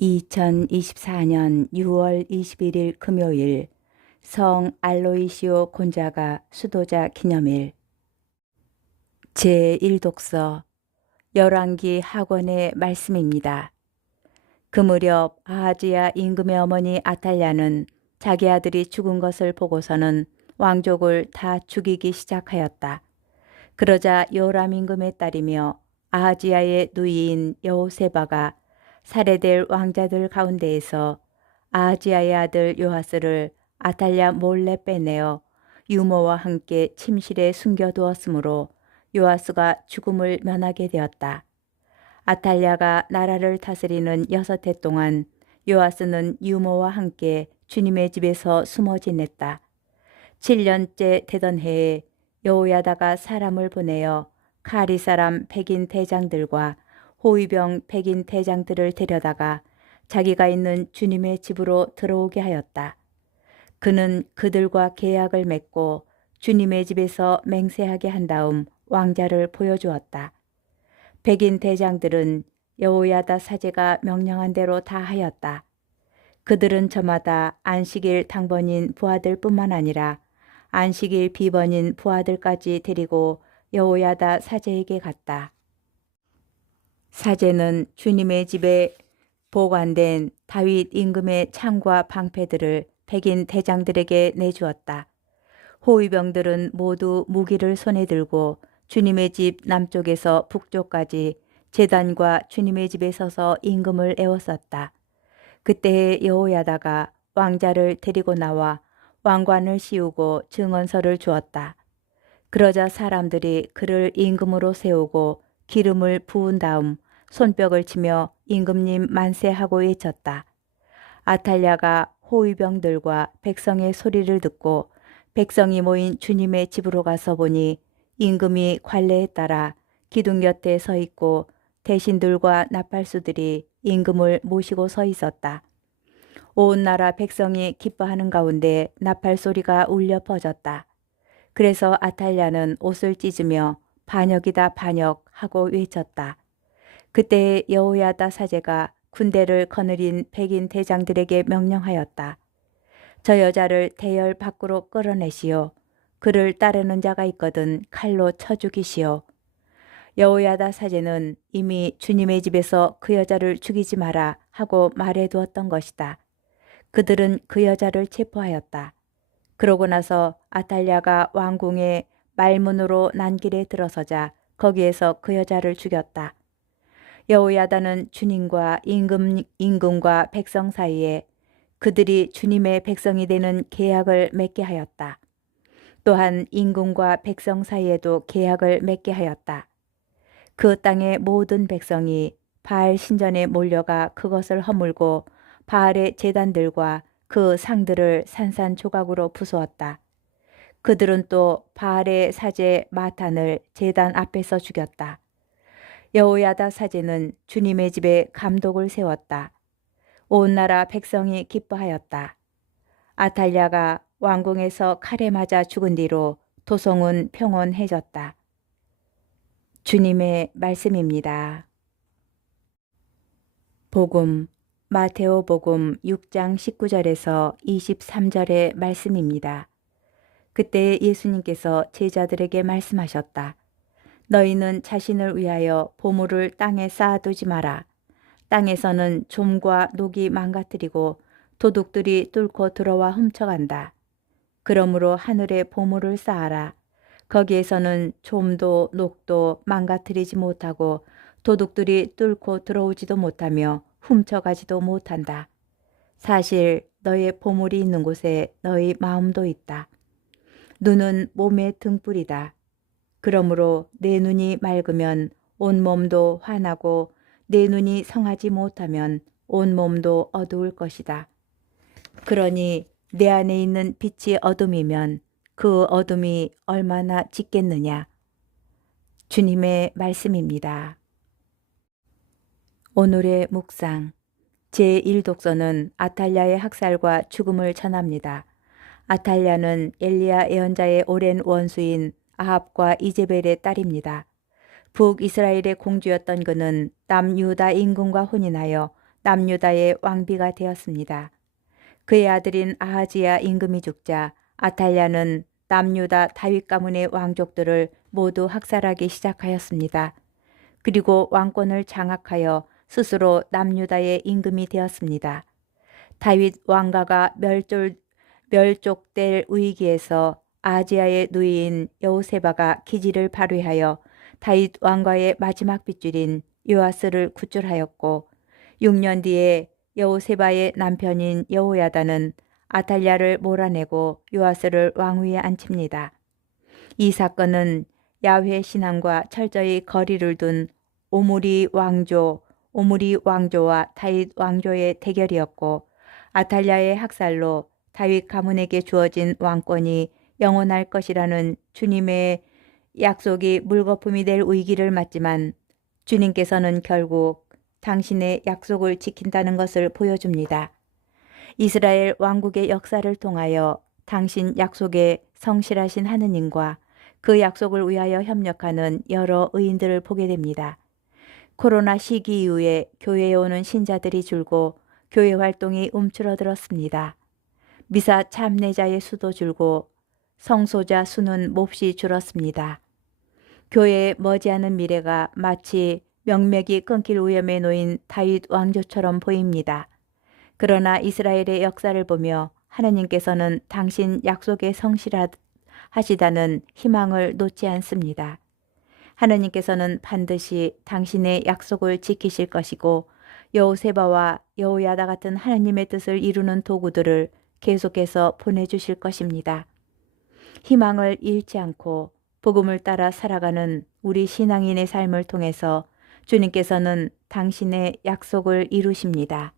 2024년 6월 21일 금요일 성 알로이시오 곤자가 수도자 기념일 제1독서 열왕기 학원의 말씀입니다. 그 무렵 아하지야 임금의 어머니 아탈랴는 자기 아들이 죽은 것을 보고서는 왕족을 다 죽이기 시작하였다. 그러자 요람 임금의 딸이며 아하지야의 누이인 여호세바가 살해될 왕자들 가운데에서 아하지야의 아들 요아스를 아탈랴 몰래 빼내어 유모와 함께 침실에 숨겨두었으므로 요아스가 죽음을 면하게 되었다. 아탈랴가 나라를 다스리는 6해 동안 요아스는 유모와 함께 주님의 집에서 숨어 지냈다. 7년째 되던 해에 여호야다가 사람을 보내어 카리 사람 백인 대장들과 호위병 백인 대장들을 데려다가 자기가 있는 주님의 집으로 들어오게 하였다. 그는 그들과 계약을 맺고 주님의 집에서 맹세하게 한 다음 왕자를 보여주었다. 백인 대장들은 여호야다 사제가 명령한 대로 다 하였다. 그들은 저마다 안식일 당번인 부하들뿐만 아니라 안식일 비번인 부하들까지 데리고 여호야다 사제에게 갔다. 사제는 주님의 집에 보관된 다윗 임금의 창과 방패들을 백인 대장들에게 내주었다. 호위병들은 모두 무기를 손에 들고 주님의 집 남쪽에서 북쪽까지 제단과 주님의 집에 서서 임금을 애웠었다. 그때 여호야다가 왕자를 데리고 나와 왕관을 씌우고 증언서를 주었다. 그러자 사람들이 그를 임금으로 세우고 기름을 부은 다음 손뼉을 치며 임금님 만세하고 외쳤다. 아탈랴가 호위병들과 백성의 소리를 듣고 백성이 모인 주님의 집으로 가서 보니 임금이 관례에 따라 기둥 곁에 서 있고 대신들과 나팔수들이 임금을 모시고 서 있었다. 온 나라 백성이 기뻐하는 가운데 나팔 소리가 울려 퍼졌다. 그래서 아탈랴는 옷을 찢으며 반역이다 반역 하고 외쳤다. 그때 여호야다 사제가 군대를 거느린 백인 대장들에게 명령하였다. 저 여자를 대열 밖으로 끌어내시오. 그를 따르는 자가 있거든 칼로 쳐 죽이시오. 여호야다 사제는 이미 주님의 집에서 그 여자를 죽이지 마라 하고 말해두었던 것이다. 그들은 그 여자를 체포하였다. 그러고 나서 아탈랴가 왕궁의 말문으로 난길에 들어서자 거기에서 그 여자를 죽였다. 여호야다는 주님과 임금과 백성 사이에 그들이 주님의 백성이 되는 계약을 맺게 하였다. 또한 임금과 백성 사이에도 계약을 맺게 하였다. 그 땅의 모든 백성이 바알 신전에 몰려가 그것을 허물고 바알의 제단들과 그 상들을 산산조각으로 부수었다. 그들은 또 바알의 사제 마탄을 제단 앞에서 죽였다. 여호야다 사제는 주님의 집에 감독을 세웠다. 온 나라 백성이 기뻐하였다. 아탈랴가 왕궁에서 칼에 맞아 죽은 뒤로 도성은 평온해졌다. 주님의 말씀입니다. 복음 마테오 복음 6장 19절에서 23절의 말씀입니다. 그때 예수님께서 제자들에게 말씀하셨다. 너희는 자신을 위하여 보물을 땅에 쌓아두지 마라. 땅에서는 좀과 녹이 망가뜨리고 도둑들이 뚫고 들어와 훔쳐간다. 그러므로 하늘에 보물을 쌓아라. 거기에서는 좀도 녹도 망가뜨리지 못하고 도둑들이 뚫고 들어오지도 못하며 훔쳐가지도 못한다. 사실 너의 보물이 있는 곳에 너희 마음도 있다. 눈은 몸의 등불이다. 그러므로 내 눈이 맑으면 온 몸도 환하고 내 눈이 성하지 못하면 온 몸도 어두울 것이다. 그러니 내 안에 있는 빛이 어둠이면 그 어둠이 얼마나 짙겠느냐. 주님의 말씀입니다. 오늘의 묵상 제1독서는 아탈랴의 학살과 죽음을 전합니다. 아탈랴는 엘리야 예언자의 오랜 원수인 아합과 이제벨의 딸입니다. 북이스라엘의 공주였던 그는 남유다 임금과 혼인하여 남유다의 왕비가 되었습니다. 그의 아들인 아하지야 임금이 죽자 아탈랴는 남유다 다윗 가문의 왕족들을 모두 학살하기 시작하였습니다. 그리고 왕권을 장악하여 스스로 남유다의 임금이 되었습니다. 다윗 왕가가 멸족될 위기에서 아하지야의 누이인 여호세바가 기지를 발휘하여 다윗 왕가의 마지막 빗줄인 요아스를 구출하였고 6년 뒤에 여호세바의 남편인 여호야다는 아탈랴를 몰아내고 요아스를 왕위에 앉힙니다. 이 사건은 야훼 신앙과 철저히 거리를 둔 오므리 왕조와 다윗 왕조의 대결이었고 아탈랴의 학살로 다윗 가문에게 주어진 왕권이 영원할 것이라는 주님의 약속이 물거품이 될 위기를 맞지만 주님께서는 결국 당신의 약속을 지킨다는 것을 보여줍니다. 이스라엘 왕국의 역사를 통하여 당신 약속에 성실하신 하느님과 그 약속을 위하여 협력하는 여러 의인들을 보게 됩니다. 코로나 시기 이후에 교회에 오는 신자들이 줄고 교회 활동이 움츠러들었습니다. 미사 참례자의 수도 줄고 성소자 수는 몹시 줄었습니다. 교회의 머지않은 미래가 마치 명맥이 끊길 위험에 놓인 다윗 왕조처럼 보입니다. 그러나 이스라엘의 역사를 보며 하나님께서는 당신 약속에 성실하시다는 희망을 놓지 않습니다. 하나님께서는 반드시 당신의 약속을 지키실 것이고 여호세바와 여호야다 같은 하나님의 뜻을 이루는 도구들을 계속해서 보내주실 것입니다. 희망을 잃지 않고 복음을 따라 살아가는 우리 신앙인의 삶을 통해서 주님께서는 당신의 약속을 이루십니다.